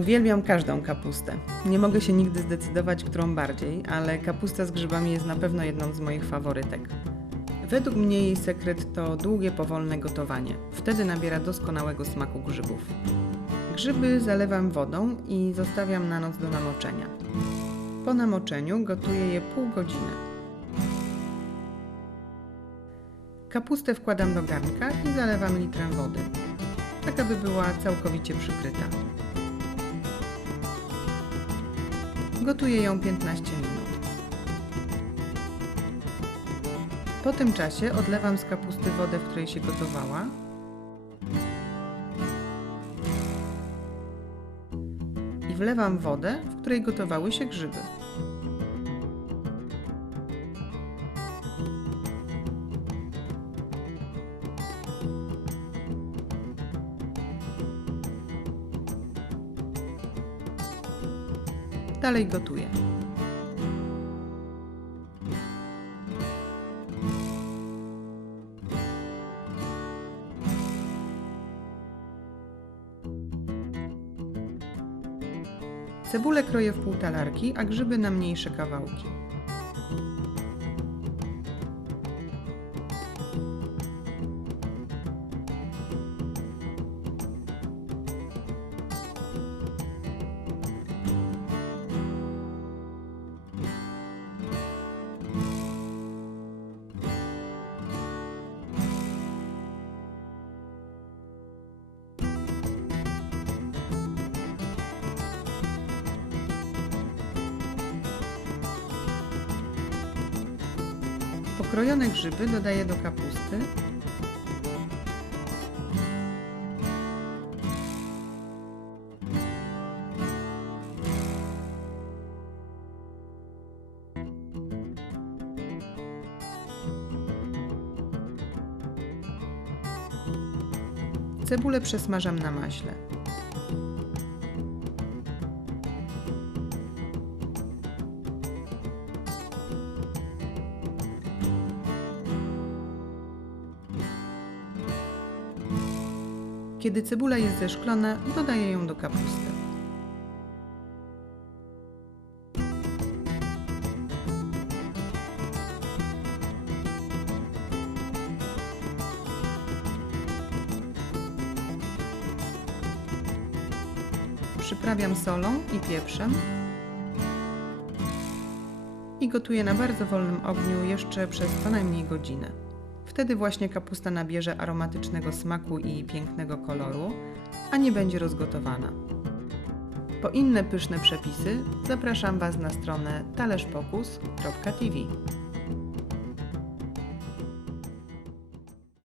Uwielbiam każdą kapustę. Nie mogę się nigdy zdecydować, którą bardziej, ale kapusta z grzybami jest na pewno jedną z moich faworytek. Według mnie jej sekret to długie, powolne gotowanie. Wtedy nabiera doskonałego smaku grzybów. Grzyby zalewam wodą i zostawiam na noc do namoczenia. Po namoczeniu gotuję je pół godziny. Kapustę wkładam do garnka i zalewam litrem wody, tak aby była całkowicie przykryta. Gotuję ją 15 minut. Po tym czasie odlewam z kapusty wodę, w której się gotowała. I wlewam wodę, w której gotowały się grzyby. Dalej gotuję. Cebulę kroję w pół talarki, a grzyby na mniejsze kawałki. Pokrojone grzyby dodaję do kapusty. Cebulę przesmażam na maśle. Kiedy cebula jest zeszklona, dodaję ją do kapusty. Przyprawiam solą i pieprzem i gotuję na bardzo wolnym ogniu jeszcze przez co najmniej godzinę. Wtedy właśnie kapusta nabierze aromatycznego smaku i pięknego koloru, a nie będzie rozgotowana. Po inne pyszne przepisy zapraszam Was na stronę talerzpokus.tv.